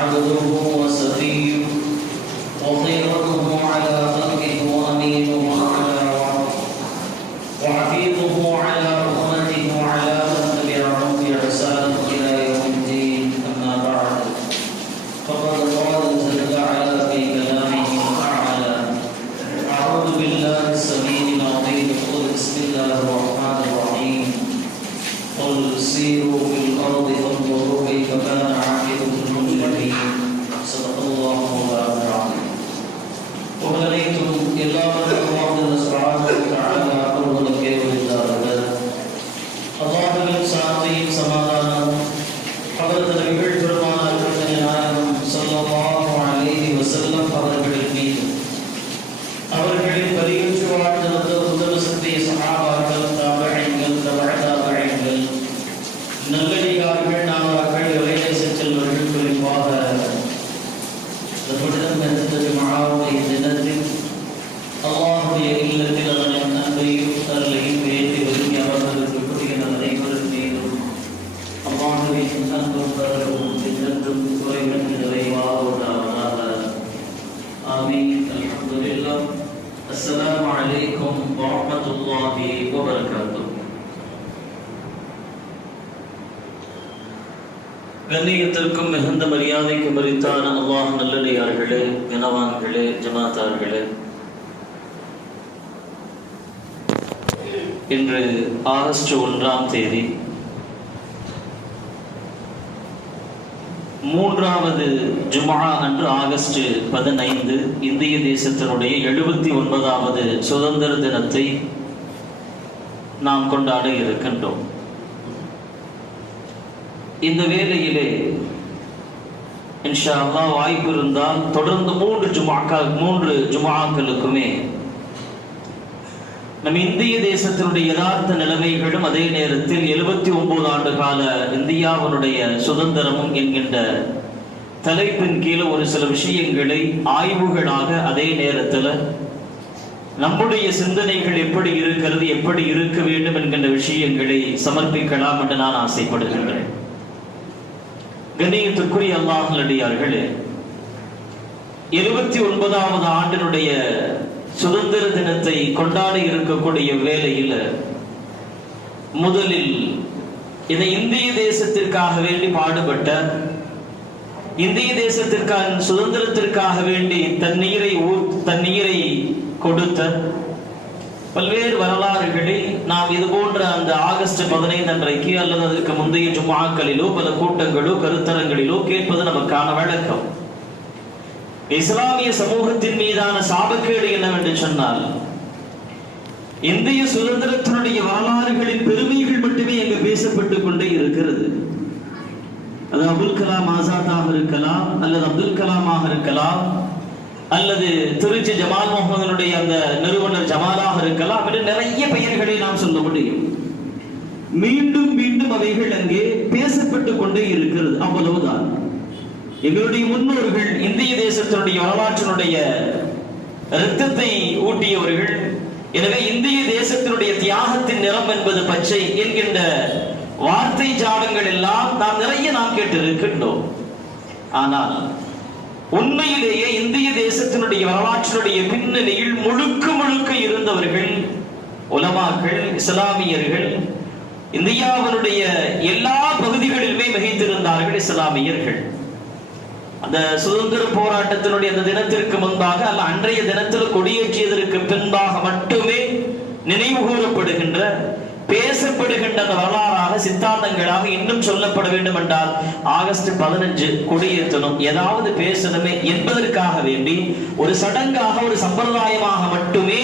عبده وصفيه وخيرته على خلقه وأمينه على وعده وحفيظه على أمته وعلى من تبعهم بإحسان إلى يوم الدين. أما بعد، فقد قال جل وعلا في كلامه تعالى: أعوذ بالله السميع العليم. قل بسم الله الرحمن الرحيم. قل سيروا في الأرض فانظروا كيف كان عاقبة المجرمين. صدق الله مولانا العظيم. وبلغتم إلا من الله سبحانه وتعالى أول كيف الدار அல்லாஹ்வின் சாந்தியும் சமாதானமும் ஹதரத் நபிகள் பெருமானார் நாயகம் ஸல்லல்லாஹு அலைஹி வஸல்லம் அவர்களின் மீது, அவர்களின் பரியுற்று வாழ்ந்த உத்தம சத்திய சஹாபாக்கள், தாபிஈன்கள், தபஅ-தாபிஈன்கள், நல்லடியார்கள், நாதாக்கள், இறைநேச செல்வர்கள், குறிப்பாக புனிதம் நிறைந்த ஜும்ஆவுடைய தினத்தில் அல்லாஹ்வுடைய இல்லத்தில் அதன் அன்பையும் அருளையும் வேண்டி விரும்பி அமர்ந்திருக்கக்கூடிய அனைவரும் மீதும் அல்லாஹ்வின் அன்பும் அருளும் என்றென்றும் குறைவின்றி நிறைவாக உண்டாவதாக. ஆமீன். அல்ஹம்துலில்லாஹ். அஸ்ஸலாமு அலைக்கும் வரஹ்மத்துல்லாஹி வபரகாத்துஹு. கண்ணியத்திற்கும் மிகுந்த மரியாதைக்கும் மரித்தான அல்லாஹ் நல்லடியார்களே, கனவான்களே, ஜமாத்தார்களே, இன்று ஆகஸ்ட் 1ஆம் தேதி, 3வது ஜும்ஆ அன்று ஆகஸ்ட் 15 இந்திய தேசத்தினுடைய 79வது சுதந்திர தினத்தை நாம் கொண்டாட இருக்கின்றோம். இந்த வேளையிலே இன்ஷா அல்லாஹ் வாய்ப்பு இருந்தால் தொடர்ந்து 3 ஜும்ஆக்களுக்குமே நம் இந்திய தேசத்தினுடைய யதார்த்த நிலைமைகளும் அதே நேரத்தில் 79 ஆண்டு கால இந்தியாவினுடைய சுதந்திரமும் என்கின்ற தலைப்பின் கீழே ஒரு சில விஷயங்களை ஆய்வுகளாக, அதே நேரத்தில் நம்முடைய சிந்தனைகள் எப்படி இருக்கிறது, எப்படி இருக்க வேண்டும் என்கின்ற விஷயங்களை சமர்ப்பிக்கலாம் என்று நான் ஆசைப்படுகின்றேன். கண்ணியத்திற்குரிய அல்லாஹ் நல்லடியார்களே, 79வது ஆண்டினுடைய சுதந்திர தினத்தை கொண்டாட இருக்கக்கூடிய வேளையில் முதலில் இந்த இந்திய தேசத்திற்காக வேண்டி பாடுபட்ட, இந்திய தேசத்திற்கான சுதந்திரத்திற்காக வேண்டி தண்ணீரை கொடுத்த பல்வேறு வரலாறுகளை நாம் இது போன்ற அந்த ஆகஸ்ட் 15 அன்றைக்கு அல்லது அதற்கு முந்தைய ஜும்ஆக்களிலோ பல கூட்டங்களோ கருத்தரங்களிலோ கேட்பது நமக்கான வழக்கம். இஸ்லாமிய சமூகத்தின் மீதான சாபக்கேடு என்னவென்று சொன்னால், இந்திய சுதந்திரத்தினுடைய வரலாறுகளின் பெருமைகள் மட்டுமே அங்கு பேசப்பட்டுக் கொண்டே இருக்கிறது. அது அப்துல் கலாம் ஆசாத்தாக இருக்கலாம், அல்லது அப்துல் கலாமாக இருக்கலாம், அல்லது திருச்சி ஜமால் முகமதனுடைய அந்த நிறுவனர் ஜமாலாக இருக்கலாம், என்று நிறைய பெயர்களை நாம் சொல்ல முடியும். மீண்டும் மீண்டும் அவைகள் அங்கே பேசப்பட்டுக் கொண்டே இருக்கிறது. அவ்வளவுதான். எங்களுடைய முன்னோர்கள் இந்திய தேசத்தினுடைய வரலாற்றினுடைய இரத்தத்தை ஊட்டியவர்கள். எனவே இந்திய தேசத்தினுடைய தியாகத்தின் நிறம் என்பது பச்சை என்கின்ற வார்த்தை ஜாலங்கள் எல்லாம் நாம் கேட்டிருக்கின்றோம். ஆனால் உண்மையிலேயே இந்திய தேசத்தினுடைய வரலாற்றினுடைய பின்னணியில் முழுக்க இருந்தவர்கள் உலமாக்கள், இஸ்லாமியர்கள். இந்தியாவினுடைய எல்லா பகுதிகளிலுமே மிகைத்திருந்தார்கள் இஸ்லாமியர்கள். அந்த சுதந்திர போராட்டத்தினுடைய அந்த தினத்திற்கு முன்பாக அல்ல, அன்றைய தினத்தில் கொடியேற்றியதற்கு பின்பாக மட்டுமே நினைவு கூறப்படுகின்ற, பேசப்படுகின்ற அந்த வரலாறாக, சித்தாந்தங்களாக இன்னும் சொல்லப்பட வேண்டும் என்றால் ஆகஸ்ட் 15 கொடியேற்றணும், ஏதாவது பேசணுமே என்பதற்காக வேண்டி ஒரு சடங்காக, ஒரு சம்பிரதாயமாக மட்டுமே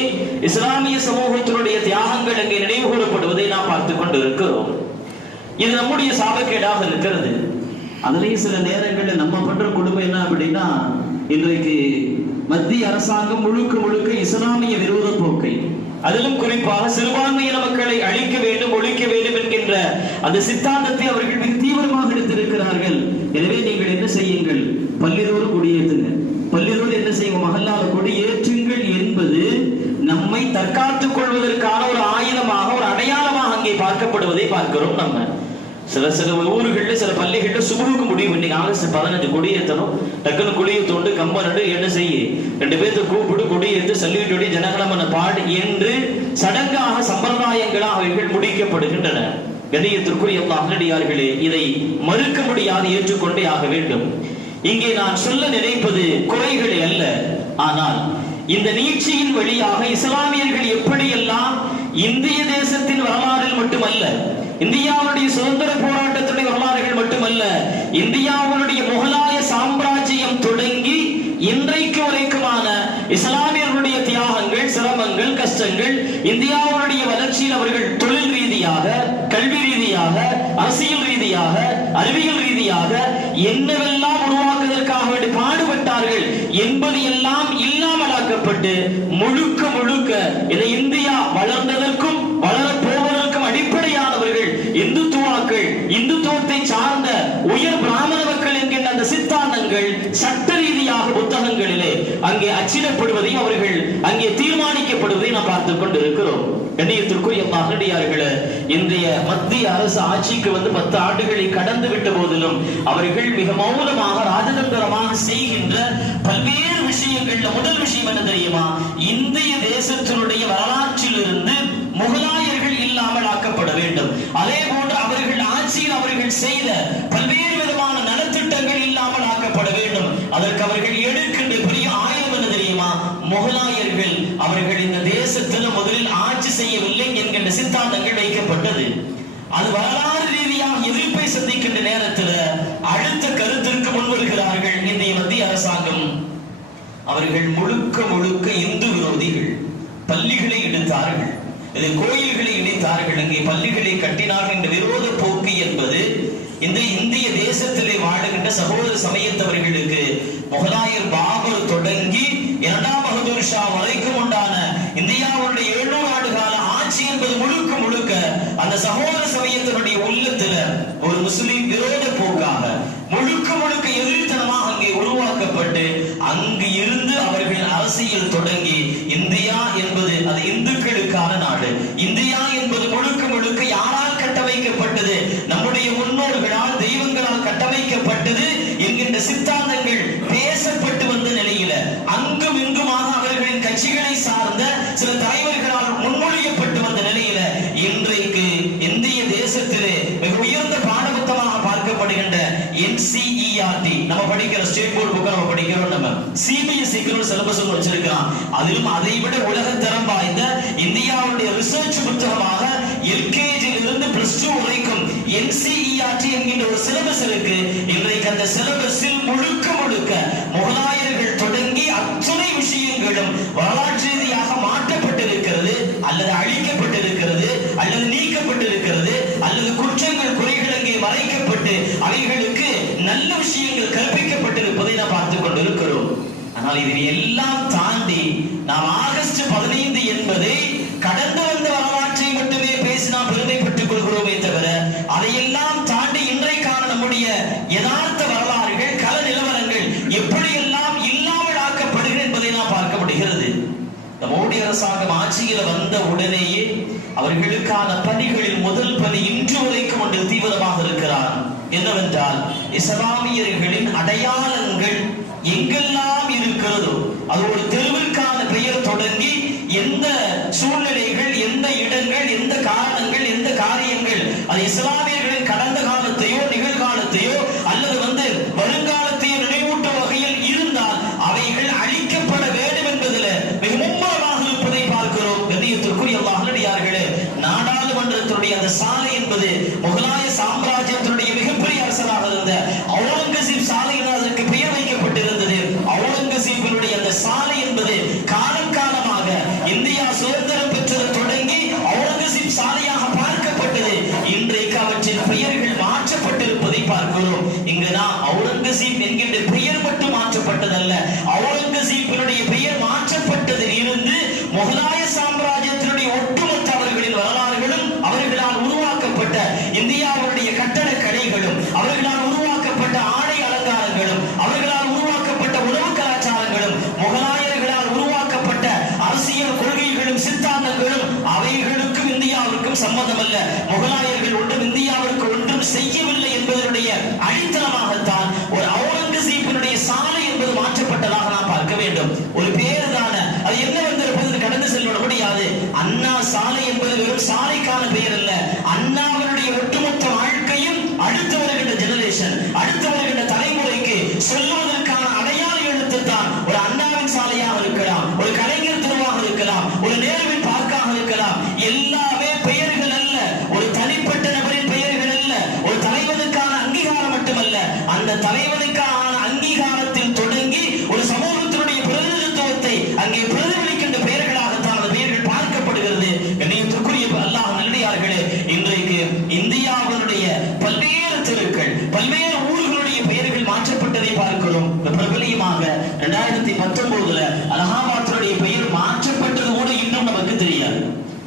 இஸ்லாமிய சமூகத்தினுடைய தியாகங்கள் அங்கே நினைவு கூறப்படுவதை நாம் பார்த்துக் கொண்டு இருக்கிறோம். இது நம்முடைய சாபக்கேடாக இருக்கிறது. அதுலேயும் சில நேரங்களில் நம்ம பண்ற கொடுமை என்ன அப்படின்னா, இன்றைக்கு மத்திய அரசாங்கம் முழுக்க இஸ்லாமிய விரோத போக்கை, அதிலும் குறிப்பாக சிறுபான்மையின மக்களை அழிக்க வேண்டும், ஒழிக்க வேண்டும் என்கின்ற அந்த சித்தாந்தத்தை அவர்கள் மிக தீவிரமாக எடுத்திருக்கிறார்கள். எனவே நீங்கள் என்ன செய்யுங்கள், பள்ளிதோறும் கொடியேற்றுங்க, பள்ளிதோறும் என்ன செய்யுங்க, மஹல்லால கொடியேற்றுங்கள் என்பது நம்மை தற்காத்துக் கொள்வதற்கான ஒரு ஆயுதமாக, ஒரு அடையாளமாக அங்கே பார்க்கப்படுவதை பார்க்கிறோம். நம்ம சில ஊர்களில் சில பள்ளிகளில் சுபுக்கு முடியும், இன்னைக்கு ஆகஸ்ட் 15 கொடியேற்றணும், டக்குன்னு கொடியை தோண்டு கம்பனடு என்ன செய்ய 2 பேர்த்த கூப்பிடு கொடியேற்று சல்லிவிட்டோடி ஜனகணமன பாடு என்று சடங்காக சம்பிரதாயங்களாக அவைகள் முடிக்கப்படுகின்றன. கண்ணியத்திற்குரிய அல்லாஹ்வினடியார்களே, இதை மறுக்க முடியாது, ஏற்றுக்கொண்டே ஆக வேண்டும். இங்கே நான் சொல்ல நினைப்பது குறைகளே அல்ல, ஆனால் இந்த நீட்சியின் வழியாக இஸ்லாமியர்கள் எப்படியெல்லாம் இந்திய தேசத்தின் வரலாறில் மட்டுமல்ல, இந்தியாவுடைய சுதந்திர போராட்டத்துடைய வரலாறுகள் மட்டுமல்ல, இந்தியாவுடைய முகலாய சாம்ராஜ்யம் தொடங்கி இன்றைக்கு வரைக்குமான இஸ்லாமியர்களுடைய தியாகங்கள், சிரமங்கள், கஷ்டங்கள், இந்தியாவுடைய வளர்ச்சியில் அவர்கள் தொழில் ரீதியாக, கல்வி ரீதியாக, அரசியல் ரீதியாக, அறிவியல் ரீதியாக என்னவெல்லாம் உருவாக்குவதற்காக வேண்டி பாடுபட்டார்கள் என்பது எல்லாம் இல்லாமலாக்கப்பட்டு முழுக்க முழுக்க இந்த இந்தியா வளர்ந்ததற்கும் வளரப்போவதற்கும் அடிப்படையானவர்கள் இந்துத்துவாக்கள், இந்துத்துவத்தை சார்ந்த உயர் பிராமண மக்கள் என்கின்ற அந்த சித்தாந்தங்கள் சட்ட ரீதியாக புத்தகங்களிலே அங்கே அச்சிடப்படுவதையும் அவர்கள் அங்கே தீர்மானிக்கப்படுவதை நாம் பார்த்துக் கொண்டிருக்கிறோம். கண்ணியத்திற்குரிய மகடியார்களே, இன்றைய மத்திய அரசு ஆட்சிக்கு 10 ஆண்டுகளை கடந்து விட்ட போதிலும் அவர்கள் மிக மௌனமாக ராஜதந்திரமாக செய்கின்ற பல்வேறு விஷயங்கள்ல முதல் விஷயம் என்ன தெரியுமா? இந்திய தேசத்தினுடைய வரலாற்றில் இருந்து முகலாயர்கள் இல்லாமல் ஆக்கப்பட வேண்டும். அதே போன்று அவர்கள் ஆட்சியில் அவர்கள் செய்த பல்வேறு விதமான நலத்திட்டங்கள் இல்லாமல் ஆக்கப்பட வேண்டும். அதற்கு அவர்கள் எடுக்கின்ற பெரிய ஆயுதம் என்ன தெரியுமா? முகலாயர்கள் அவர்கள் இந்த தேசத்தில் முதலில் ஆட்சி செய்யவில்லை என்கின்ற சித்தாந்தங்கள் வைக்கப்பட்டது. அது வரலாறு ரீதியாக எதிர்ப்பை சந்திக்கின்ற நேரத்தில் அடுத்த கருத்திற்கு முன்வருகிறார்கள் இன்றைய மத்திய அரசாங்கம். அவர்கள் முழுக்க முழுக்க இந்து விரோதிகள். பள்ளிகளை இடித்தார்கள், கோயில்களை இடித்தார்கள், அங்கே பள்ளிகளை கட்டினார்கள். இந்த விரோத போக்கு என்பது இந்த இந்திய தேசத்திலே வாழுகின்ற சகோதர சமயத்தவர்களுக்கு முகலாயர் பாபர் தொடங்கி 2ஆம் பகதூர் ஷா வரைக்கும் உண்டான இந்தியாவுடைய 700 ஆண்டு கால ஆட்சி என்பது முழுக்க முழுக்க அந்த சகோதர சமயத்தினுடைய உள்ளத்துல ஒரு முஸ்லிம் விரோத போக்காக முழுக்க முழுக்க எதிர்த்தனமாக அங்கே உருவாக்கப்பட்டு அங்கு இருந்து அவர்கள் அரசியல் தொடங்கி இந்தியா என்பது அது இந்துக்களுக்கான நாடு, இந்தியா என்பது முழுக்க முழுக்க யாரால் கட்டமைக்கப்பட்டது? நம்முடைய முன்னோர்களால், தெய்வங்களால் கட்டமைக்கப்பட்டது என்கின்ற சித்தாந்தங்கள் பேசப்பட்டு வந்த நிலையில அங்கும் இங்குமாக அவர்களின் கட்சிகளை சார்ந்த சில தலைவர்களால் முன்மொழியப்பட்டு வந்த நிலையில இன்றைக்கு இந்திய தேசத்திலே மிக உயர்ந்த பாடப்புத்தகமாக பார்க்கப்படுகின்ற NCERT நம்ம படிக்கிற ஸ்டேட் போர்டு புக் நம்ம படிக்கிறோம், நம்ம CBSE சிலபஸ் வச்சிருக்கிறோம். அதிலும் அதை விட உலக தரம் வாய்ந்த இந்தியாவுடைய ரிசர்ச் புத்தகமாக LKG இருந்து +2 வரைக்கும் NCERT என்கின்ற ஒரு சிலபஸ் இருக்கு. இன்றைக்கு அந்த சிலபஸில் முழுக்க முழுக்க முகலாயர்கள் தொடங்கி அத்தனை விஷயங்களும் வரலாற்று ரீதியாக மாற்றப்பட்டிருக்கிறது, அல்லது அழிக்கப்பட்டிருக்கிறது, அல்லது நீக்கப்பட்டிருக்கிறது, அல்லது குற்றங்கள் குறைகள் அங்கே மறைக்கப்பட்டு அவைகளுக்கு நல்ல விஷயங்கள் கற்பிக்கப்பட்டிருப்பதை நாம் பார்த்துக் கொண்டிருக்கிறோம். ஆனால் இதை எல்லாம் தாண்டி நாம் ஆகஸ்ட் 15 என்பதை கடந்து வந்த வரலாற்றை மட்டுமே பேசி நாம் பெருமைப்பட்டுக் கொள்கிறோமே தவிர அதையெல்லாம் தாண்டி இன்றைக்கான நம்முடைய யதார்த்த வரலாறுகள், கள நிலவரங்கள் எப்படியெல்லாம் இல்லாமல் ஆக்கப்படுகிறது என்பதை நாம் பார்க்க முடிகிறது. மோடி அரசாங்கம் ஆட்சியில் வந்த உடனேயே அவர்களுக்கான பணிகளில் முதல் பணி இன்று வரைக்கும் ஒன்று தீவிரமாக இருக்கிறார். என்னவென்றால் இஸ்லாமியர்களின் அடையாளங்கள் எங்கெல்லாம் இருக்கிறதோ அது ஒரு தெருவிற்கான பெயர் தொடங்கி எந்த சூழ்நிலைகள், எந்த இடங்கள், எந்த காரணங்கள், எந்த காரியங்கள் அது இஸ்லாமியர்களின் கடந்த காலத்தையோ நிகழ்காலத்தையோ அல்லது வருங்காலத்தையோ நினைவூட்டும் வகையில் இருந்தால் அவைகள் அழிக்கப்பட வேண்டும் என்பதில் மிக மும்முரமாக இருப்பதை பார்க்கிறோம். கண்ணியத்திற்குரிய அல்லாஹ்வினடியார்களே, நாடாளுமன்றத்தினுடைய அந்த சாலை என்பது முகலாய சாம்ராஜ்யத்தினுடைய மிகப்பெரிய அரசராக இருந்த அவுரங்கசீப் சாலை என அதற்கு பெயர் வைக்கப்பட்டிருந்தது. அவுரங்கசீப்பினுடைய அந்த சாலை என்பது காலம் காலமாக இந்தியா சுதந்திரம் பெற்றது தொடங்கி அவுரங்கசீப் சாலையாக பார்க்கப்பட்டது. இன்றைக்கு அவற்றின் பெயர்கள் மாற்றப்பட்டிருப்பதை பார்க்கிறோம். இங்கு நாம் அவுரங்கசீப் என்கின்ற பெயர் மட்டும் மாற்றப்பட்டதல்ல, அவுரங்கசீப்பினுடைய பெயர் மாற்றப்பட்டதில் இருந்து முகலாய சாம்ராஜ்யத்தினுடைய ஒட்டுமொத்த அவர்களின் வரலாறுகளும் அவர்களால் உருவாக்கப்பட்ட இந்தியாவுடைய கட்டடக்கலைகளும் அவர்களால் உருவாக்கப்பட்ட ஆடை அலங்காரங்களும் அவர்களால் உருவாக்கப்பட்ட உணவு கலாச்சாரங்களும் முகலாயர்களால் உருவாக்கப்பட்ட அரசியல் கொள்கைகளும் சித்தாந்தங்களும் அவைகளுக்கும் இந்தியாவிற்கும் சம்மதம் அல்ல. முகலாயர்கள் ஒன்றும் இந்தியாவிற்கு ஒன்று ஒன்றும் செய்யவில்லை என்பதனுடைய அடித்தளமாகத்தான் ஒரு அவுரங்கசீப்பினுடைய சாலை என்பது மாற்றப்பட்டதாக நாம் பார்க்க வேண்டும். ஒரு பேரு தான, அது என்ன வந்திருப்பது கடந்து செல்ல முடியாது. அண்ணா சாலை என்பது வெறும் சாலைக்கான பெயர் அல்ல. அண்ணாவினுடைய ஒட்டுமொத்த வாழ்க்கையும் அடுத்து வருகின்ற ஜெனரேஷன், அடுத்து வருகின்ற தலைமுறைக்கு சொல்லுவதற்கான அடையாள எழுத்து தான் ஒரு அண்ணாவின் சாலையாக இருக்கலாம், ஒரு கலைஞர் திருவாக இருக்கலாம், ஒரு நேருவின் பார்க்காக இருக்கலாம். எல்லாமே பெயர்கள் அல்ல, ஒரு தனிப்பட்ட நபரின் பெயர்கள் அல்ல, ஒரு தலைவனுக்கான அங்கீகாரம் மட்டுமல்ல, அந்த தலைவனுக்கான அங்கீகாரத்தில் தொடங்கி ஒரு சமூகத்தினுடைய பிரதிநிதித்துவத்தை அங்கே பிரதிபலிக்கின்ற பெயர்களாகத்தான் அந்த பெயர்கள் பார்க்கப்படுகிறது. கண்ணியத்திற்குரிய அல்லாஹ் நல்லடியார்களே, இன்றைக்கு இந்தியாவினுடைய பல்வேறு தெருக்கள், பல்வேறு ஊர்களுடைய பெயர்கள் மாற்றப்பட்டதை பார்க்கிறோம். பிரபலியமாக 2019 அலகாபாத்தினுடைய பெயர் மாற்றப்பட்டது கூட இன்னும் நமக்கு தெரியாது.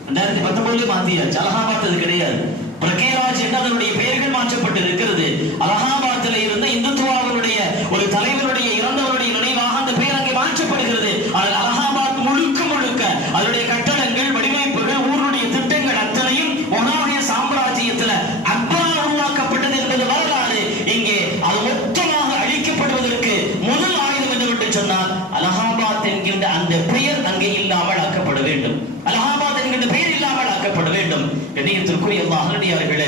2019 மாத்தியாச்சு, அலகாபாத் அது கிடையாது. பிரகேராஜ் என்ற அதனுடைய பெயர்கள் மாற்றப்பட்டு இருக்கிறது. அலகாபாத்தில் இருந்த இந்துத்துவாவுடைய ஒரு தலைவருடைய இறந்தவருடைய நினைவாக அந்த பெயர் அங்கே மாற்றப்படுகிறது. ஆனால் அலகாபாத் முழுக்க முழுக்க அதனுடைய கட்டடங்கள், வடிவமைப்புகள், ஊருடைய திட்டங்கள் அத்தனையும் மொனாவிய சாம்ராஜ்யத்தில் அக்பரால் உருவாக்கப்பட்டது என்பது வரலாறு. இங்கே அது மொத்தமாக அழிக்கப்படுவதற்கு முதல் ஆயுதம் என்னவென்று சொன்னால் அலகாபாத் என்கின்ற அந்த பெயர் அங்கே இல்லாமல் ஆக்கப்பட வேண்டும். அலகாபாத் என்கின்ற பெயர் இல்லாமல் ஆக்கப்பட வேண்டும். கண்ணியத்திற்குரிய அல்லாஹ்வினர்களே,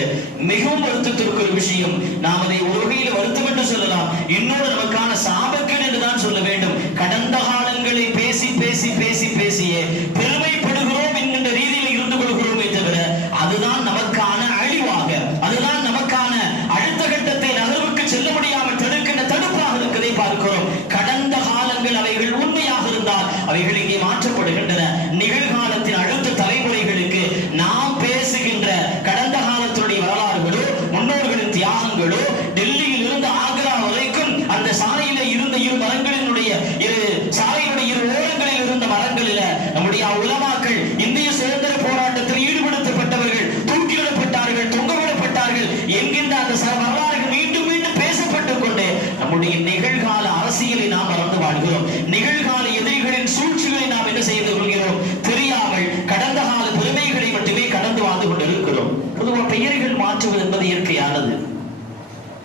மிகவும் வருத்தத்திற்குரிய விஷயம். நாம் அதை ஒரு வகையில் வருத்தம் என்று சொல்லலாம், இன்னொரு நமக்கான சாபக்கேடு என்றுதான் சொல்ல வேண்டும். கடந்த காலங்களை பேசி பேசி பேசி பேசியே பெருமைப்படுகிறோம் என்கின்ற ரீதியில் இருந்து கொள்கிறோமே தவிர அதுதான் நமக்கான அழிவாக, அதுதான் நமக்கான அடுத்த கட்டத்தை நகர்வுக்கு செல்ல முடியாமல் தடுக்கின்ற தடுப்பாக இருக்கிறதை பார்க்கிறோம். கடந்த காலங்கள் அவைகள் உண்மையாக இருந்தால் அவைகள் இங்கே மாற்றப்படுகின்றன. நிகழ்காலத்தின் அடுத்த தலைமுறைகளுக்கு நாம் பேசுகின்ற கடந்த காலத்தினுடைய வரலாறுகளோ, முன்னோர்களின் தியாகங்களோ, டெல்லியில் இருந்து ஆக்ரா வரைக்கும் அந்த சாலையில இருந்த இரு மரங்களினுடைய சாலையுடைய இரு ஓரங்களில் இருந்த மரங்களில நம்முடைய உலமாக்கள் இந்திய சுதந்திர போராட்டத்தில் ஈடுபடுத்தப்பட்டவர்கள் தூக்கிலிடப்பட்டார்கள், தொங்கவிடப்பட்டார்கள் என்கின்ற அந்த வரலாறுகள் மீண்டும் மீண்டும் பேசப்பட்டுக் கொண்டு நம்முடைய நிகழ்கால அரசியலை நாம் மறந்து வாழ்கிறோம். நிகழ்கால எதிரிகளின் சூழ்ச்சிகளை நாம் என்ன செய்து கொள்கிறோம் தெரியாமல் கடந்த கால பெருமைகளை மட்டுமே கடந்து வாழ்ந்து கொண்டிருக்கிறோம். பொதுவாக பெயர்கள் மாற்றுவது என்பது இயற்கையானது.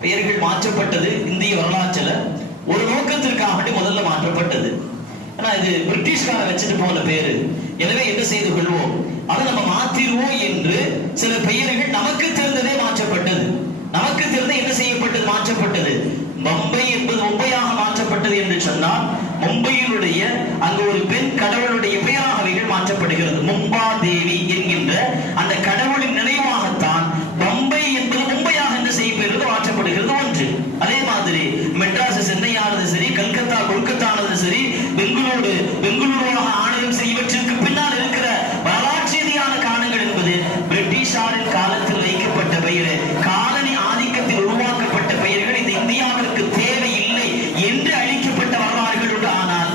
பெயர்கள் மாற்றப்பட்டது இந்திய வரலாற்றில் ஒரு நோக்கத்திற்காக முதல்ல மாற்றப்பட்டது. ஆனா இது பிரிட்டிஷ்கார வச்சுட்டு போன பேரு, எனவே என்ன செய்து கொள்வோம், அதை நம்ம மாற்றிடுவோம் என்று சில பெயர்கள் நமக்கு தெரிந்ததே மாற்றப்பட்டது. நமக்கு தெரிந்த என்ன செய்யப்பட்டது, மாற்றப்பட்டது. மும்பை என்பது மும்பையாக மாற்றப்பட்டது என்று சொன்னால் மும்பையினுடைய அங்கு ஒரு பெண் கடவுளுடைய பெயராக அவைகள் மாற்றப்படுகிறது. மும்பா தேவி என்கின்ற அந்த கடவுளின் நினைவாகத்தான் மும்பை என்பது மும்பையாக என்ன செய்யப்படுகிறது, மாற்றப்படுகிறது ஒன்று. அதே மாதிரி மெட்ராஸ் சென்னையானது சரி, கல்கத்தா கொல்கத்தானது சரி, பெங்களூருவாக ஆனதும் சரி, இவற்றிற்கு பின்னால் இருக்கிற வரலாற்று ரீதியான காரணங்கள் என்பது பிரிட்டிஷாரின் காலத்தில் வைக்கப்பட்ட பெயர், காலனி ஆதிக்கத்தில் உருவாக்கப்பட்ட பெயர்கள் இந்த இந்தியாவிற்கு தேவையில்லை என்று அளிக்கப்பட்ட வரலாறுகள் உண்டு. ஆனால்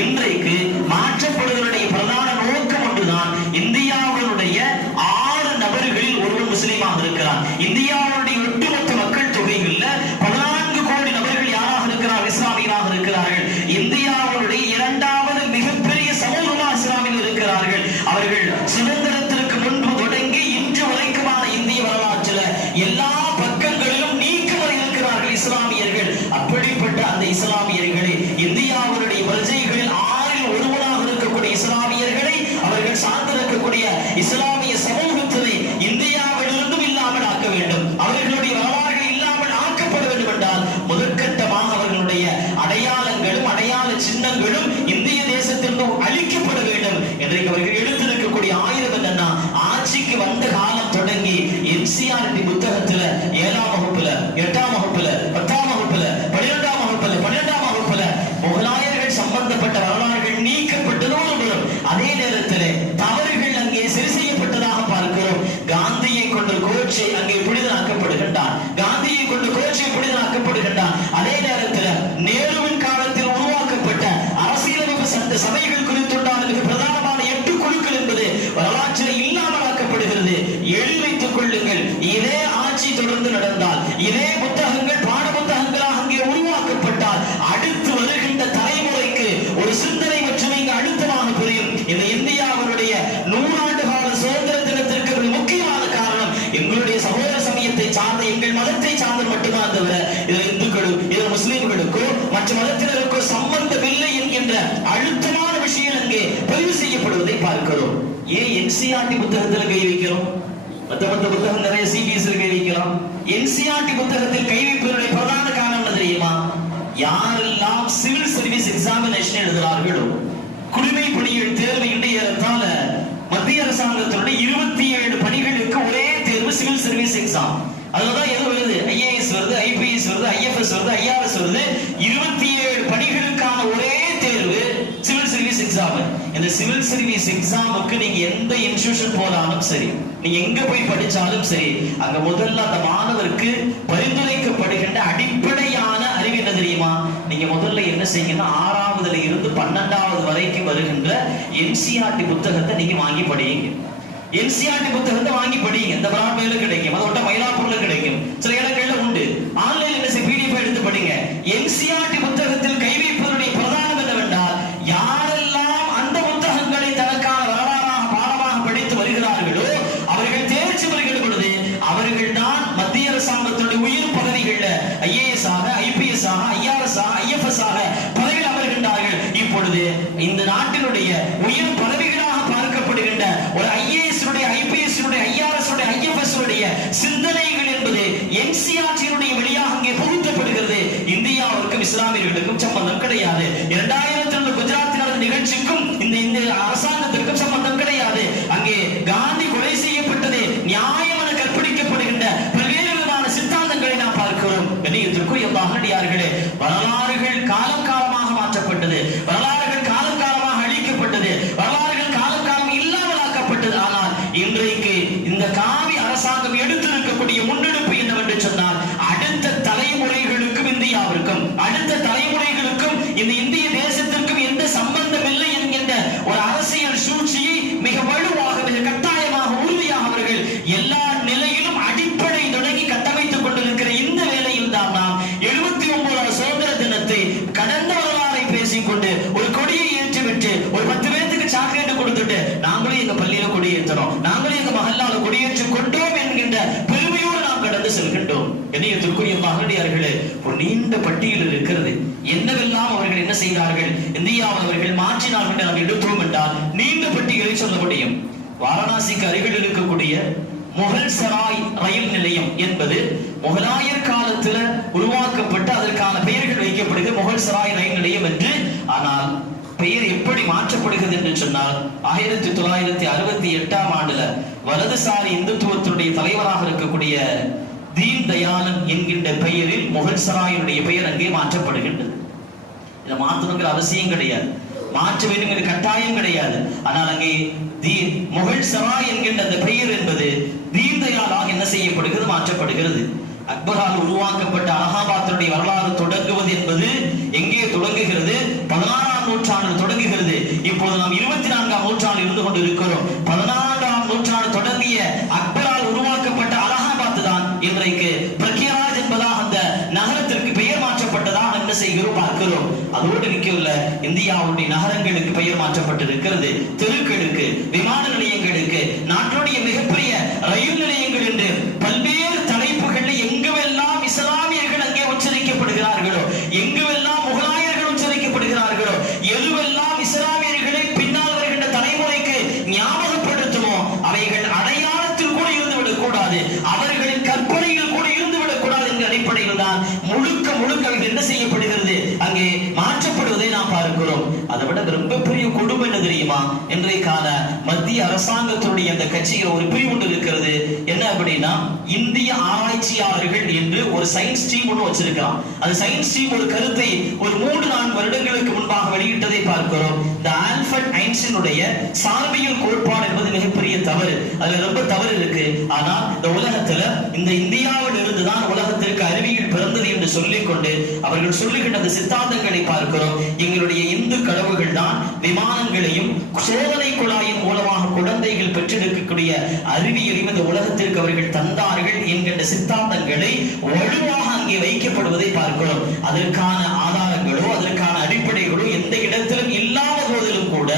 இன்றைக்கு மாற்றப்படுவதனுடைய பிரதான நோக்கம் ஒன்றுதான். இந்தியாவுடைய 6 நபர்களில் ஒருவர் முஸ்லீமாக இருக்கிறார். இந்தியாவுடைய ஒட்டுமொத்த மக்கள் தொகையில் 14 கோடி நபர்கள் யாராக இருக்கிறார், இஸ்லாமியராக இருக்கிறார்கள். இந்தியாவுடைய 2வது மிகப்பெரிய சமூகமாக இஸ்லாமியில் இருக்கிறார்கள். அவர்கள் சுதந்திரத்திற்கு முன்பு தொடங்கி இன்று வரைக்குமான இந்திய வரலாற்றில் எல்லா பக்கங்களிலும் நீக்கமாக இருக்கிறார்கள் இஸ்லாமியர்கள். அப்படிப்பட்ட அந்த இஸ்லாமியர்களை, இந்தியாவுடைய பிரஜைகளில் 6ல் ஒருவராக இருக்கக்கூடிய இஸ்லாமியர்களை அவர்கள் சார்ந்திருக்கக்கூடிய இஸ்லாமிய சமூகத்தினை இந்தியாவிலிருந்தும் இல்லாமல் ஆக்க வேண்டும். அவர்களுடைய வரலாறுகள் இல்லாமல் ஆக்கப்பட வேண்டும் என்றால் முதற்கட்டமாக அவர்களுடைய அடையாளங்களும் அடையாள சின்னங்களும் இந்திய தேசத்திலிருந்து அழிக்கப்பட வேண்டும். இன்றைக்கு அவர்கள் எடுத்திருக்கக்கூடிய ஆயுதம் என்னன்னா, ஆட்சிக்கு வந்த காலம் தொடங்கி என்சிஆர்டி புத்தகத்துல 7ஆம் வகுப்புல, 8ஆம் வகுப்புல, 10ஆம் வகுப்புல, 12ஆம் வகுப்புல, 12ஆம் வகுப்புல முகலாயர்கள் சம்பந்தப்பட்ட வரலாறுகள் நீக்கப்பட்டதோடு வரும். அதே நேரத்தில் தவறுகள் அங்கே சரி செய்யப்பட்ட மற்ற மதத்தினருக்கு சம்பந்தம் இல்லை என்கின்ற அழுத்தமான விஷயம் அங்கே பதிவு செய்யப்படுவதை பார்க்கிறோம். ஏன் என்சிஆர்டி புத்தகத்தில் கை வைக்கிறோம்? மற்ற புத்தகம் நிறைய சிபிஎஸ்இ கை வைக்கலாம். என்சிஆர்டி புத்தகத்தில் கை வைப்பதனுடைய பிரதான காரணம் என்ன தெரியுமா? யாரெல்லாம் சிவில் சர்வீஸ் எக்ஸாமினேஷன் எழுதுகிறார்களோ, குடிமை பணிகள் தேர்வு இடையேறத்தால மத்திய அரசாங்கத்தினுடைய 27 பணிகளுக்கு ஒரே தேர்வு சிவில் சர்வீஸ் எக்ஸாம். அதுதான் எது வருது? ஐஏஎஸ் வருது, ஐபிஎஸ் வருது, ஐஎஃப்எஸ் வருது, ஐஆர்எஸ் வருது. 27 பணிகளுக்கான ஒரே தேர்வு சிவில் சர்வீஸ் எக்ஸாம். இந்த சிவில் சர்வீஸ் எக்ஸாமுக்கு நீங்க எந்த இன்ஸ்டிடியூஷன் போனாலும் சரி, நீங்க எங்க போய் படிச்சாலும் சரி, அங்க முதல்ல அந்த மாணவருக்கு பரிந்துரைக்கப்படுகின்ற அடிப்படையான அறிவு என்ன தெரியுமா? நீங்க முதல்ல என்ன செய்யணும், 6வதுல இருந்து 12வது வரைக்கும் வருகின்ற என்சிஆர்டி புத்தகத்தை நீங்க வாங்கி படிங்க. என்சிஆர்டி புத்தகத்தை வாங்கி படிங்க. இந்த பிராட்வேல கிடைக்கும், அதோட மயிலாப்பூர்ல கிடைக்கும், சில இடங்கள்ல உண்டு. ஆன்லைன்ல என்ன பிடிஎஃப் எடுத்து படிங்க. என்சிஆர்டி புத்தகத்தில் கை வைப்பதனுடைய பிரதானம் என்னவென்றால், யாரெல்லாம் அந்த புத்தகங்களை தனக்கான வரலாறாக பாடமாக படித்து வருகிறார்களோ அவர்கள் தேர்ச்சி பெறுகிற பொழுது அவர்கள் தான் மத்திய அரசாங்கத்தினுடைய உயர் பதவிகள்ல ஐஏஎஸ் ஆக, ஐபிஎஸ் ஆக, ஐஆர்எஸ் ஆக, ஐஎஃப்எஸ் ஆக பதவியில் அமர்கின்றார்கள். இப்பொழுது இந்த நாட்டினுடைய உயர் பதவிகளாக பார்க்கப்படுகின்ற ஒரு ஐஏஎஸ், ஐபிஎஸ், ஐஆர்எஸ், ஐஎஃப்எஸ் சிந்தனைகள் என்பது என்சிஆர்டியினுடைய வெளியாக அங்கே புகுத்தப்படுகிறது. இந்தியாவிற்கும் இஸ்லாமியர்களுக்கும் சம்பந்தம் கிடையாது. 2002 குஜராத்தில் நடந்த நிகழ்ச்சிக்கும் இந்த அரசாங்கத்திற்கும் சம்பந்தம் கிடையாது. அங்கே காந்தி கொலை செய்யப்பட்டது நியாயம் என கற்பிக்கப்படுகின்ற பல்வேறு விதமான சித்தாந்தங்களை நாம் பார்க்கிறோம். கண்ணியத்திற்குரிய அல்லாஹ்வியார்களே, வரலாறுகள் காலம் காலமாக மாற்றப்பட்டது, வரலாறுகள் காலம் காலமாக அழிக்கப்பட்டது, வரலாறுகள் காலம் காலம் இல்லாமலாக்கப்பட்டது. ஆனால் இன்றைக்கு இந்த காவி அரசாங்கம் எடுத்திருக்கக்கூடிய முன்னெடுப்பு என்னவென்று சொன்னால், அடுத்த தலைமுறைகளுக்கும் இந்தியாவிற்கும், அடுத்த தலைமுறைகளுக்கும் இந்த இந்திய தேசத்திற்கும் எந்த சம்பந்தம் இல்லை என்கின்ற ஒரு அரசியல் சூழ்ச்சியை மிக வலுவாக, மிக கட்டாயமாக, உறுதியாக அவர்கள் எல்லா நிலையிலும் அடிப்படை தொடங்கி கட்டமைத்துக் கொண்டிருக்கிற இந்த வேளையில் தான் நாம் 79வது சுதந்திர தினத்தை கடந்த வரலாறை பேசிக்கொண்டு ஒரு கொடியை ஏற்றிவிட்டு ஒரு 10 பேருக்கு சாக்லேட் கொடுத்துட்டு நாங்களும் எங்க பள்ளியில கொடியேற்றணும், நாங்களும் எங்க மஹல்லால கொடியேற்றிக் கொண்டோம் என்கின்ற பெருமையோடு நாம் கடந்து செல்கின்றோம். கண்ணியத்திற்குரிய மகடியார்களே, ஒரு நீண்ட பட்டியல் இருக்கிறது. என்னவெல்லாம் அவர்கள் என்ன செய்தார்கள், இந்தியாவில் அவர்கள் மாற்றினார்கள் என்று நாம் எடுத்தோம் என்றால் நீண்ட பட்டியலை சொல்ல முடியும். வாரணாசிக்கு அருகில் இருக்கக்கூடிய முகல் சராய் ரயில் நிலையம் என்பது முகலாயர் காலத்தில் உருவாக்கப்பட்டு அதற்கான பெயர்கள் வைக்கப்படுகிறது முகல் சராய் ரயில் நிலையம் என்று. ஆனால் பெயர் எப்படி மாற்றப்படுகிறது என்று சொன்னால், 1968ஆம் ஆண்டுல வலதுசாரி இந்துத்துவத்தினுடைய தலைவராக இருக்கக்கூடிய தீன் தயாளன் என்கின்ற பெயரில் முகல் சராயினுடைய பெயர் அங்கே மாற்றப்படுகின்றது. இதை மாற்றணுங்கிற அவசியம் கிடையாது, மாற்ற வேண்டும் கட்டாயம் கிடையாது. ஆனால் அங்கே முகல் சராய் என்கின்ற அந்த பெயர் என்பது தீன் தயாளாக என்ன செய்யப்படுகிறது, மாற்றப்படுகிறது. அக்பரால் உருவாக்கப்பட்ட அலகாபாத்தினுடைய வரலாறு தொடங்குவது என்பது எங்கே தொடங்குகிறது? 16ஆம் நூற்றாண்டில் தொடங்குகிறது. இப்போது நாம் 24ஆம் நூற்றாண்டில் இருந்து கொண்டு இருக்கிறோம். 14ஆம் நூற்றாண்டு தொடங்கிய அக்பரால் உருவாக்கப்பட்ட அலகாபாத் தான் இன்றைக்கு பிரக்யாராஜ் என்பதாக அந்த நகரத்திற்கு பெயர் மாற்றப்பட்டதாக என்ன செய்கிறோம் பார்க்கிறோம். அதோடு நிற்கவில்லை, இந்தியாவுடைய நகரங்களுக்கு பெயர் மாற்றப்பட்டிருக்கிறது, தெருக்களுக்கு, விமான நிலையங்களுக்கு, நாட்டுடைய மிகப்பெரிய ரயில் நிலையங்கள் என்று பல்வேறு தலைப்புகளில் எங்குவெல்லாம் இஸ்லாமியர்கள் அங்கே உச்சரிக்கப்படுகிறார்களோ, எங்குவெல்லாம் முகலாயர்கள் உச்சரிக்கப்படுகிறார்களோ, எதுவெல்லாம் இஸ்லாமியர்களை பின்னால் வருகின்ற தலைமுறைக்கு ஞாபகப்படுத்துமோ அவைகள் அடையாளத்தில் கூட இருந்துவிடக் கூடாது, அவர்களின் கற்பனையில் கூட இருந்துவிடக் கூடாது என்ற அடிப்படையில் தான் முழுக்க என்ன செய்யப்படுகிறது, அங்கே மாற்றப்படுவதை நாம் பார்க்கிறோம். அதை விட ரொம்ப பெரிய கொடுமை என்ன தெரியுமா? இன்றைக்கான மத்திய அரசாங்கத்தினுடைய அந்த கட்சியில் ஒரு பிரிவு ஒன்று இருக்கிறது. என்ன அப்படின்னா, இந்திய ஆராய்ச்சியாளர்கள் என்று ஒரு சயின்ஸ் டீம் ஒன்று வச்சிருக்கலாம். அந்த சயின்ஸ் டீம் ஒரு கருத்தை ஒரு 3-4 வருடங்களுக்கு முன்பாக வெளியிட்டதை பார்க்கிறோம். இந்த ஆல்பர்ட் ஐன்ஸ்டீனுடைய சார்பியல் கோட்பாடு என்பது மிகப்பெரிய தவறு, அதுல ரொம்ப தவறு இருக்கு. ஆனால் இந்த உலகத்துல இந்த இந்தியாவில் இருந்துதான் உலகத்திற்கு அறிவியல் பிறந்தது என்று சொல்லிக்கொண்டு அவர்கள் சொல்லுகின்ற அந்த சித்தாந்தங்களை பார்க்கிறோம். எங்களுடைய இந்து கடவுள்கள் தான் விமானங்களையும் சோதனை குழாயின் மூலமாக குழந்தைகள் பெற்றெடுக்கக்கூடிய அறிவியலையும் இந்த உலகத்திற்கு அவர்கள் தந்தார்கள் என்கின்ற சித்தாந்தங்களை வலுவாக அங்கே வைக்கப்படுவதை பார்க்கிறோம். அதற்கான ஆதாரங்களோ அதற்கான அடிப்படைகளோ எந்த இடத்திலும் இல்லாத போதிலும் கூட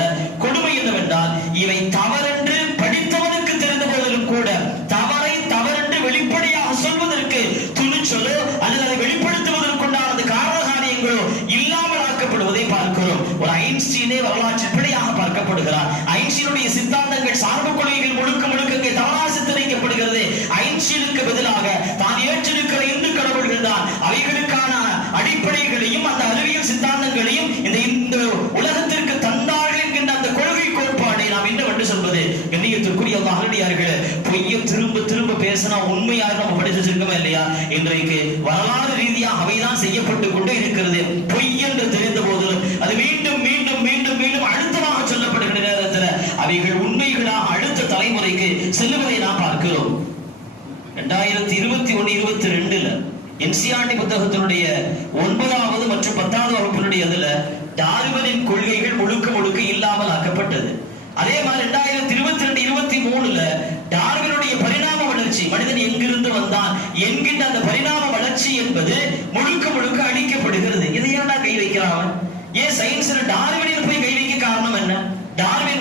கொடுமை என்னவென்றால், இவை தவறென்று படித்தவனுக்கு தெரிந்த போதிலும் கூட தவறை தவறென்று வெளிப்படையாக சொல்வதற்கு துணிச்சலோ அல்லது அதை வெளிப்படுத்துவதற்குண்டான காரண காரியங்களோ ஐன்ஸ்டீனே வரலாற்றில் பிழையாக பார்க்கப்படுகிறார். ஐன்ஸ்டீனுடைய சித்தாந்தங்கள் சார்பு கொள்கைகள் முழுக்க தவறாக சித்தரிக்கப்படுகிறது. ஐன்ஸ்டீனுக்கு பதிலாக தான் ஏற்றிருக்கிற இந்து கடவுள்கள் தான் அவைகளுக்கான அடிப்படைகளையும் அந்த அறிவியல் சித்தாந்தங்களையும் இந்த உலகத்திற்கு தந்தார்கள் என்கின்ற அந்த கொள்கை கோட்பாடை நாம் என்னவென்று சொல்வது? கண்ணியத்திற்குரிய அல்லாஹ்வியார்களே, பொய்யை திரும்ப பேசினா உண்மையாக நம்ம படித்து வச்சிருக்கோமா இல்லையா? இன்றைக்கு வரலாறு ரீதியாக அவைதான் செய்யப்பட்டு கொண்டே இருக்கிறது. பொய் என்று தெரிந்த போதிலும் அது மீண்டும் அழுத்தமாக சொல்லப்படுகிற நேரத்தில் அவைகள் உண்மைகளாக அடுத்த தலைமுறைக்கு செல்லுவதை நாம் பார்க்கிறோம். 2021-22 என்சிஆர்டி புத்தகத்தினுடைய 9வது மற்றும் 10வது வகுப்பினுடைய அதுல டார்வினின் கொள்கைகள் முழுக்க இல்லாமல் ஆக்கப்பட்டது. அதே மாதிரி 2022-23 டார்வினுடைய பரிணாம வளர்ச்சி, மனிதன் எங்கிருந்து வந்தான் என்கின்ற அந்த பரிணாம வளர்ச்சி என்பது முழுக்க அழிக்கப்படுகிறது. இதை ஏன்டா கை வைக்கிறான்? ஏன் சயின்ஸ்ல டார்வினில் போய் கை வைக்க காரணம் என்ன? டார்வின்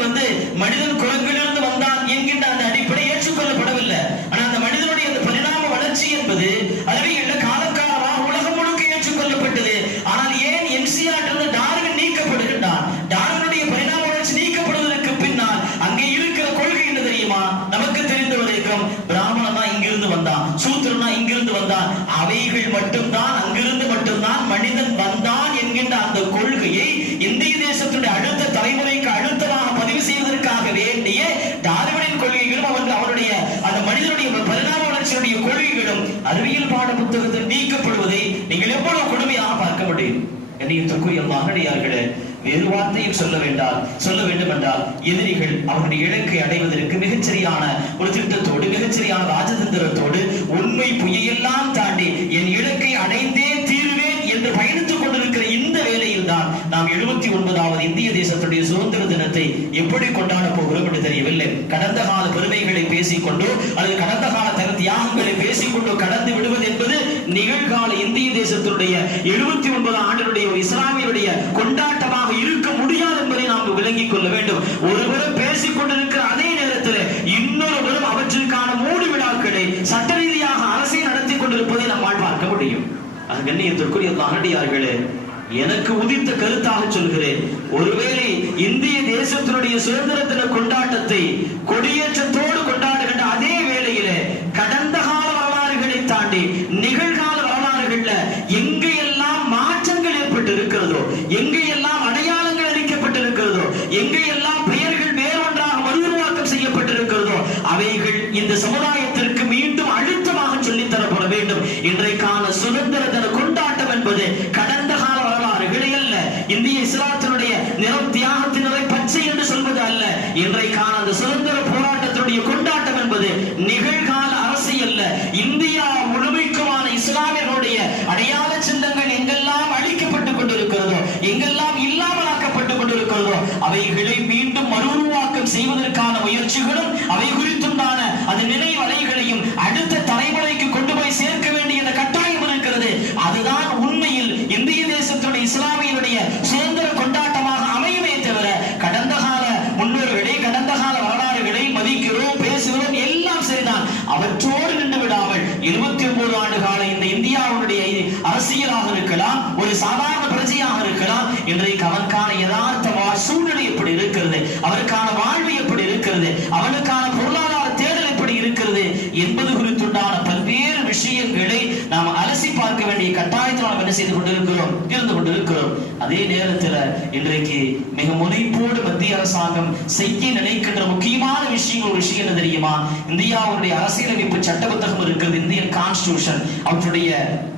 மனிதன் குரங்கிலிருந்து வந்தான் என்கின்ற அந்த அடிப்படை ஏற்றுக்கொள்ளப்படவில்லை. ஆனா அந்த மனிதனுடைய அந்த பரிணாம வளர்ச்சி என்பது அறிவியல்ல காலகாலமாக உலகம் முழுக்க ஏற்றுக்கொள்ளப்பட்டது. ஆனால் ஏன் என்சிஆர்டி டார்வின் நீக்கப்படுகின்றான்? டார்வினுடைய பரிணாம வளர்ச்சி நீக்கப்படுவதற்கு பின்னால் அங்கே இருக்கிற கொள்கை என்ன தெரியுமா? நமக்கு தெரிந்த வரைக்கும் பிராமணனா இங்கிருந்து வந்தான், சூத்திரனா இங்கிருந்து வந்தான், அவைகள் மட்டும்தான், அங்கிருந்து மட்டும்தான் மனிதன் வந்தான் என்கின்ற அந்த கொள்கையை இந்திய தேசத்துடைய அடுத்த தலைமுறைக்கு அழுத்தமாக பதிவு செய்வதற்காக வேண்டிய டார்வினின் கொள்கைகளும் அவருடைய அந்த மனிதனுடைய பரிணாம வளர்ச்சியுடைய கொள்கைகளும் அறிவியல் பாட புத்தகத்தில் நீக்கப்படுவதை நீங்கள் எவ்வளவு கொடுமையாக பார்க்க முடியும்? கண்ணியத்திற்குரிய மகனியார்களே, வேறு வார்த்தையில் சொல்ல வேண்டும் என்றால் எதிரிகள் அவருடைய இலக்கை அடைவதற்கு மிகச்சரியான ஒரு திட்டத்தோடு, மிகச்சரியான ராஜதந்திரத்தோடு, உண்மை பொய்யெல்லாம் தாண்டி என் இலக்கை அடைந்தே தீருவேன் என்று பயணித்துக் கொண்டிருக்கிற இந்த வேளையில் தான் நாம் 79வது இந்திய தேசத்துடைய சுதந்திர தினத்தை எப்படி கொண்டாட போகிறோம் என்று தெரியவில்லை. கடந்த கால பெருமைகளை பேசிக்கொண்டோ அல்லது கடந்த கால தியாகங்களை பேசிக்கொண்டோ கடந்து விடுவது என்பது நிகழ்கால இந்திய தேசத்துடைய 79 ஆண்டுடைய இஸ்லாமியருடைய கொண்டாட்டமாக இருக்க முடியாது என்பதை நாம் விளங்கிக் கொள்ள வேண்டும். ஒருவரும் பேசிக் கொண்டிருக்கிற அதே நேரத்தில் இன்னொருவரும் அவற்றிற்கான மூடு விழாக்களை சட்ட ரீதியாக அரசை நடத்தி கொண்டிருப்பதை நம்மால் பார்க்க முடியும். அது கண்ணியத்திற்குரிய அகடியார்களே, எனக்கு உதித்த கருத்தாக சொல்கிறேன். ஒருவேளை இந்திய தேசத்தினுடைய சுதந்திர தின கொண்டாட்டத்தை கொடியேற்றத்தோடு கொண்டாடுகின்ற அதே வேளையிலே கடந்த கால வரலாறுகளை தாண்டி நிகழ்கால வரலாறுகள்ல எங்கெல்லாம் மாற்றங்கள் ஏற்பட்டு இருக்கிறதோ, எங்கெல்லாம் அடையாளங்கள் அளிக்கப்பட்டிருக்கிறதோ, எங்கெல்லாம் பெயர்கள் வேறொன்றாக மறுஉருவாக்கம் செய்யப்பட்டிருக்கிறதோ அவைகள் இந்த சமுதாயத்திற்கு மீண்டும் அழுத்தமாக சொல்லித்தரப்பட வேண்டும். இன்றைக்கான சுதந்திர தின கொண்டாட்டம் என்பது கடந்த கால வரலாறுகளை அல்ல, இந்திய இஸ்லாத்தினுடைய நிறம் தியாகத்தினரை பச்சை என்று சொல்வது அல்ல. இன்றைக்கான அந்த சுதந்திர போராட்டத்தினுடைய கொண்டாட்டம் என்பது நிகழ்கால அரசியல்ல, இந்தியா முழுமைக்குமான இஸ்லாமியர்களுடைய அடையாள சின்னங்கள் எங்கெல்லாம் அழிக்கப்பட்டுக் கொண்டிருக்கிறதோ, எங்கெல்லாம் இல்லாமலாக்கப்பட்டுக் கொண்டிருக்கிறதோ அவைகளை மீண்டும் மறுஉருவாக்கம் செய்வதற்கான முயற்சிகளும் அவை குறித்துண்டான அந்த நினைவலைகளையும் அடுத்த தலைமுறைக்கு கொண்டு போய் சேர்க்க வேண்டிய கட்டாயம் இருக்கிறது. அதுதான் உண்மையில் இந்திய தேசத்துடைய இஸ்லாமியருடைய சுதந்திர கொண்டாட்டமாக அமையுமே தவிர கடந்த கால முன்னோர்களை, கடந்த கால வரலாறுகளை மதிக்கிறோம், பேசுகிறோம், எல்லாம் சரிதான். அவற்றோடு நின்று விடாமல் 29 ஆண்டு கால இந்த இந்தியாவுடைய அரசியலாக இருக்கலாம், ஒரு சாதாரண பிரஜையாக இருக்கலாம், இன்றைக்கு அவனுக்கான யதார்த்த சூழ்நிலை எப்படி இருக்கிறது, அவருக்கான வாழ்வு எப்படி இருக்கிறது, அவனுக்கான பொருளாதார தேடல் எப்படி இருக்கிறது என்பது குறித்துண்டான பல்வேறு விஷயங்களை நாம் அலசி பார்க்க வேண்டிய கட்டாயத்தில் நாம் என்ன செய்து கொண்டிருக்கிறோம், இருந்து கொண்டிருக்கிறோம். அதே நேரத்தில் இன்றைக்கு மிக முனைப்போடு மத்திய அரசாங்கம் செய்ய நினைக்கின்ற முக்கியமான விஷயம் என்ன தெரியுமா? இந்தியாவுடைய அரசியலமைப்பு சட்ட புத்தகம் இருக்கிறது, இந்தியன் கான்ஸ்டிடியூஷன். அவற்றுடைய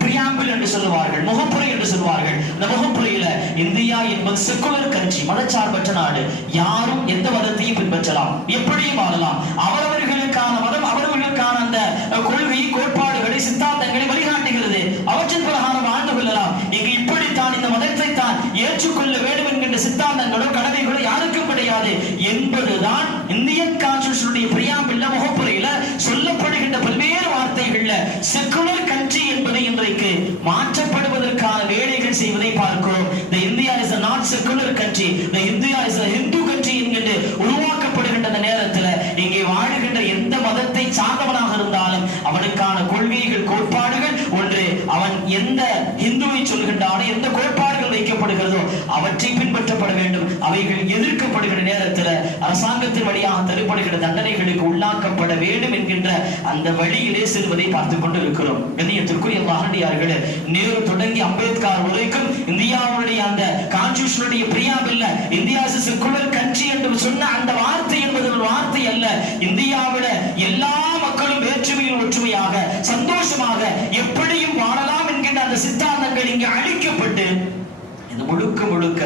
பிரியாம்பிள் என்று சொல்லுவார்கள், முகப்புரை என்று சொல்வார்கள். இந்த முகப்புரையில இந்தியா என்பது செக்குலர் கண்ட்ரி, மதச்சார்பற்ற நாடு, யாரும் எந்த மதத்தையும் பின்பற்றலாம், எப்படியும் வாழலாம், அவரவர்களுக்கான மதம் அவர்களுக்கான அந்த கொள்கை, கோட்பாடுகளை, சித்தாந்தங்களை வழிகாட்டுகிறது, அவற்றின் பிரகாரம் வாழ்ந்து கொள்ளலாம். இங்கு இப்படித்தான் இந்த மதத்தை தான் ஏற்றுக்கொள்ள வேண்டும் என்கின்ற சித்தாந்தங்களோ கடமைகளோ யாருக்கும் கிடையாது என்பதுதான் இந்தியன் கான்ஸ்டிடியூஷனுடைய பிரியாம்பிள் முகப்புரையில சொல்லப்படுகின்ற பல்வேறு வார்த்தைகள்ல செக்குலர் கண்ட்ரி என்பதை இன்றைக்கு மாற்றப்படுவதற்கான வேலைகள் செய்வதை பார்க்கிறோம். The India is a not secular country, the India is a Hindu country என்கின்ற உருவாக்கப்படுகின்ற நேரத்தில் இங்கே வாழுகின்ற எந்த மதத்தை சார்ந்தவனாக இருந்தாலும் அவனுக்கான கொள்கைகள், கோட்பாடுகள் ஒன்று. அவன் எந்த இந்துவை சொல்கின்றானோ, எந்த கோட்பாடுகள் வைக்கப்படுகிறதோ அவற்றை பின்பற்றப்பட வேண்டும். அவைகள் எதிர்க்கப்படுகிற நேரத்தில் அரசாங்கத்தின் வழியாக தரப்படுகிற தண்டனைகளுக்கு உள்ளாக்கப்பட வேண்டும் என்கின்ற அந்த வழியிலே செல்வதை பார்த்துக் கொண்டு இருக்கிறோம். கண்ணியத்திற்குரிய வாகண்டியார்களே, நேரு தொடங்கி அம்பேத்கர் வரைக்கும் இந்தியாவுடைய அந்த கான்ஸ்டிடியூஷனுடைய preamble India is a secular country என்று சொன்ன அந்த வார்த்தை என்பது ஒரு வார்த்தை அல்ல. இந்தியாவில எல்லா மக்களும் வேற்றுமையில் ஒற்றுமையாக சந்தோஷமாக எப்படியும் வாழலாம் என்கின்ற அந்த சித்தாந்தங்கள் இங்கு அழிக்கப்பட்டு இது முழுக்க முழுக்க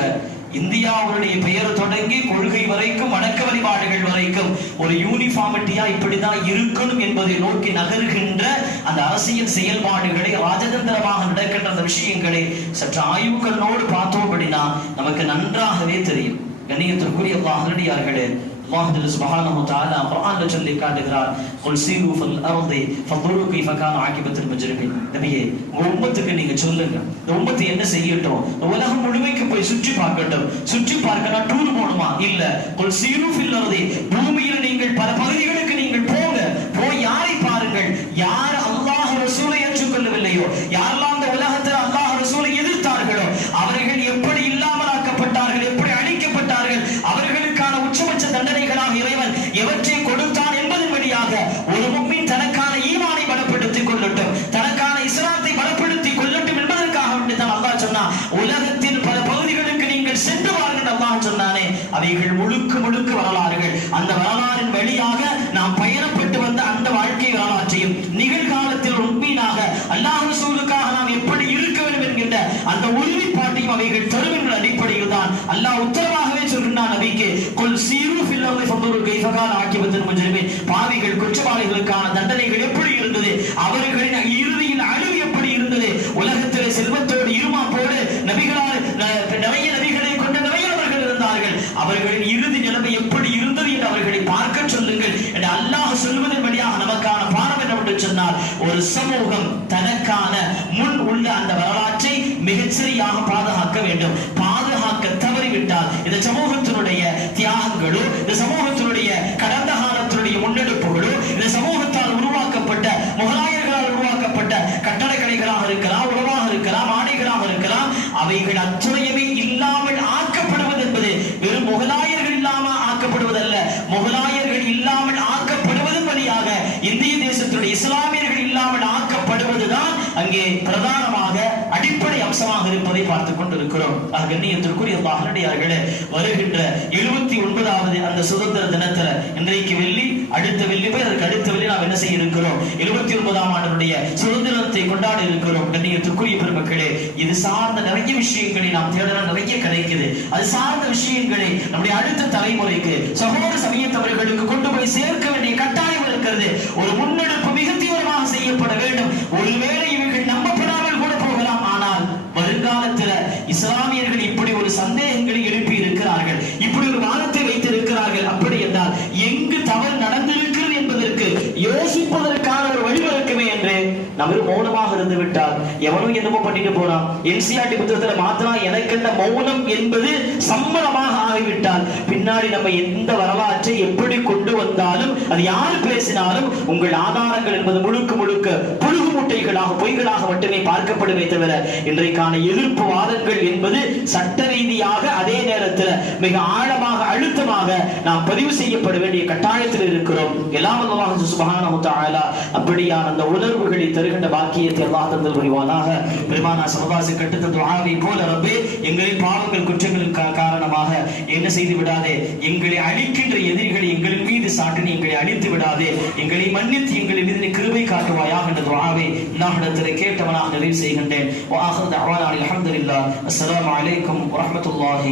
இந்தியாவுடைய பெயர் தொடங்கி கொள்கை வரைக்கும் வணக்க வழிபாடுகள் வரைக்கும் ஒரு யூனிஃபார்மிட்டியா இப்படிதான் இருக்கணும் என்பதை நோக்கி நகர்கின்ற அந்த அரசியல் செயல்பாடுகளை ராஜதந்திரமாக நடக்கின்ற அந்த விஷயங்களை சற்று ஆய்வுகளோடு பார்த்தோம் அப்படின்னா நமக்கு நன்றாகவே தெரியும். கண்ணியத்திற்குரிய அல்லாஹ்வினடியார்களே, அல்லாஹ் சுப்ஹானஹு வ தஆலா குர்ஆன்ல சொல்லி காட்டுகிறார், குல் சீரு ஃபில் அர்தி ஃபதுரு கைஃப கான ஆகிபத்துல் முஜ்ரிமீன். நபியே, உங்க உம்மத்துக்கு நீங்க சொல்லுங்க, இந்த உம்மத்து என்ன செய்யட்டும், உலகம் முழுமைக்கு போய் சுற்றி பார்க்கட்டும். சுற்றி பார்க்கனா டூர் போணுமா? இல்ல, குல் சீரு ஃபில் அர்தி, பூமியில் நீங்கள் பல பகுதிகளுக்கு நீங்கள் போங்க. போய் யாரை பாருங்கள், யார் அல்லாஹ் ரசூலை ஏற்றுக்கொள்ளவில்லையோ, யாரெல்லாம் இந்த உலகத்தில் அல்லாஹ் ரசூலை எதிர்த்தார்களோ அவர்கள் எப்படி இல்லாமலாக்கப்பட்டார்கள், எப்படி அழிக்கப்பட்டார்கள், அவர்களுக்கான உச்சபட்ச தண்டனைகளாக இறைவன் எவற்றை கொடுத்தான் என்பதன் வழியாக ஒரு முஃமின் தனக்கான ஈமானை பலப்படுத்திக் கொள்ளட்டும், தனக்கான இஸ்லாத்தை பலப்படுத்திக் கொள்ளட்டும் என்பதற்காக வேண்டிதான் அல்லாஹ் சொன்னான், உலகத்தின் பல பகுதிகளுக்கு நீங்கள் சென்று வாருங்கள் அல்லாஹ் சொன்னானே. அவைகள் முழுக்க முழுக்க வரலாறுகள். அந்த வரலாறின் வழியாக நாம் பயணப்பட்டு வந்த அந்த வாழ்க்கை வரலாற்றையும் நிகழ்காலத்தில் உண்மையாக அல்லாஹ் ரசூலுக்காக நாம் எப்படி இருக்க வேண்டும் என்கின்ற அந்த உறுதிப்பாட்டையும் அவைகள் தருவின் அடிப்படையில் தான் அல்லாஹ் உத்தரவாகவே சொல்கின்றான் நபிக்கு, குல் சீரு ஃபில் அர்தி ஃபதுரு கைஃப கான ஆகிபத்துல் முஜ்ரிமீன். பாவிகள் குற்றவாளிகளுக்கான தண்டனைகள் எப்படி இருந்தது, அவர்களின் இறுதியில் அழிவு எப்படி இருந்தது, உலகத்தில் செல்வத்தோடு இருமாப்போடு நபிகளால் நிறைய நபிகளை கொண்ட நிறைய அவர்கள் இருந்தார்கள், அவர்களின் இறுதி நிலைமை எப்படி இருந்தது என்று அவர்களை பார்க்க சொல்லுங்கள் என்று அல்லாஹ் சொல்வதன் வழியாக நமக்கான பாடம் என்னவென்று சொன்னால், ஒரு சமூகம் தனக்கான முன் உள்ள அந்த வரலாற்றை மிகச்சரியாக பாதுகாக்க வேண்டும். பாதுகாக்க தவறிவிட்டால் இந்த சமூகத்தினுடைய தியாகங்களோ, இந்த சமூகத்தினுடைய கடந்த காலத்தினுடைய முன்னெடுப்புகளோ, இந்த சமூகத்தால் உருவாக்கப்பட்ட முகலாயர்களால் உருவாக்கப்பட்ட கட்டடக்கலைகளாக இருக்கலாம், உணவாக இருக்கலாம், ஆடைகளாக இருக்கலாம், அவைகள் அத்துணையவே இல்லாமல் ஆக்கப்படுவது என்பது வெறும் முகலாயர்கள் இல்லாமல் ஆக்கப்படுவதல்ல, முகலாயர்கள் இல்லாமல் ஆக்கப்படுவதன் வழியாக இந்திய தேசத்துடைய இஸ்லாமியர்கள் இல்லாமல் ஆக்கப்படுவதுதான் அங்கே பிரதானமாக அடிப்படை அம்சமாக இருப்பதை பார்த்துக் கொண்டிருக்கிறோம். கண்ணியத்திற்குரிய அல்லாஹ்வினடியார்களே, வருகின்ற 79வது அந்த சுதந்திர தினத்துல இன்றைக்கு வெள்ளி, அடுத்த வெள்ளி போய் அதற்கு அடுத்த வெள்ளி நாம் என்ன செய்ய இருக்கிறோம், 79ஆம் ஆண்டுடைய சுதந்திரத்தை கொண்டாட இருக்கிறோம். கண்ணியத்திற்குரிய பெருமக்களே, இது சார்ந்த நிறைய விஷயங்களை நாம் தேடலாம், நிறைய கிடைக்குது. அது சார்ந்த விஷயங்களை நம்முடைய அடுத்த தலைமுறைக்கு சகோதர சமயத்தவர்களுக்கு கொண்டு போய் சேர்க்க வேண்டிய கட்டாயம் இருக்கிறது. ஒரு முன்னெடுப்பு மிக தீவிரமாக செய்யப்பட வேண்டும். ஒருவேளை இவர்கள் நம்பப்படாமல் கூட போகலாம், ஆனால் வருங்காலத்தில் இஸ்லாமியர்கள் இப்படி ஒரு சந்தேகங்களை எழுப்பி இருக்கிறார்கள், இப்படி ஒரு வாதத்தை வைத்து இருக்கிறார்கள். அப்படி என்றால் எங்கு தவறு நடந்திருக்கிறது என்பதற்கு யோசிப்பதற்கான ஒரு வழிவகுக்குமே என்று நம்ம மௌனமாக இருந்து விட்டால் எவனும் என்னமோ பண்ணிட்டு போறான், என்சிஆர்டி புத்தகத்துல மாத்திரா எனக்கு என்ன மௌனம் என்பது சம்மதமாக ஆகிவிட்டால் பின்னாடி நம்ம எந்த வரலாற்றை எப்படி கொண்டு வந்தாலும் அது யார் பேசினாலும் உங்கள் ஆதாரங்கள் என்பது முழுக்க முழுக்க புழுகு முட்டைகளாக பொய்களாக மட்டுமே பார்க்கப்படுமே தவிர இன்றைக்கான எதிர்ப்பு வாதங்கள் என்பது சட்ட ரீதியாக அதே நேரத்தில் மிக ஆழமாக அழுத்தமாக நாம் பதிவு செய்யப்பட வேண்டிய கட்டாயத்தில் இருக்கிறோம். எல்லாம் அல்லாஹ் சுப்ஹானஹு வ தஆலா அப்படியான அந்த உணர்வுகளை தருகின்ற பாக்கியத்தை அல்லாஹ் தந்தல் புரிவானாக. பெருமானா ஸல்லல்லாஹு கட்டுத்த துஆவை போல ரப்பே, எங்களின் பாவங்கள் குற்றங்களின் காரணமாக என்ன செய்து விடாதே, எங்களை அழிக்கின்ற எதிரிகளை எங்களின் மீது சாட்டி எங்களை அழித்து விடாதே, எங்களை மன்னித்து எங்களின் மீது கிருபை காட்டுவாயாக என்ற துஆவை அல்லாஹ்விடத்தில் கேட்டவனாக நிறைவு செய்கின்றேன். வ ஆகிரு தஅவானா அல்ஹம்துலில்லாஹ். அஸ்ஸலாமு அலைக்கும் வ ரஹ்மத்துல்லாஹி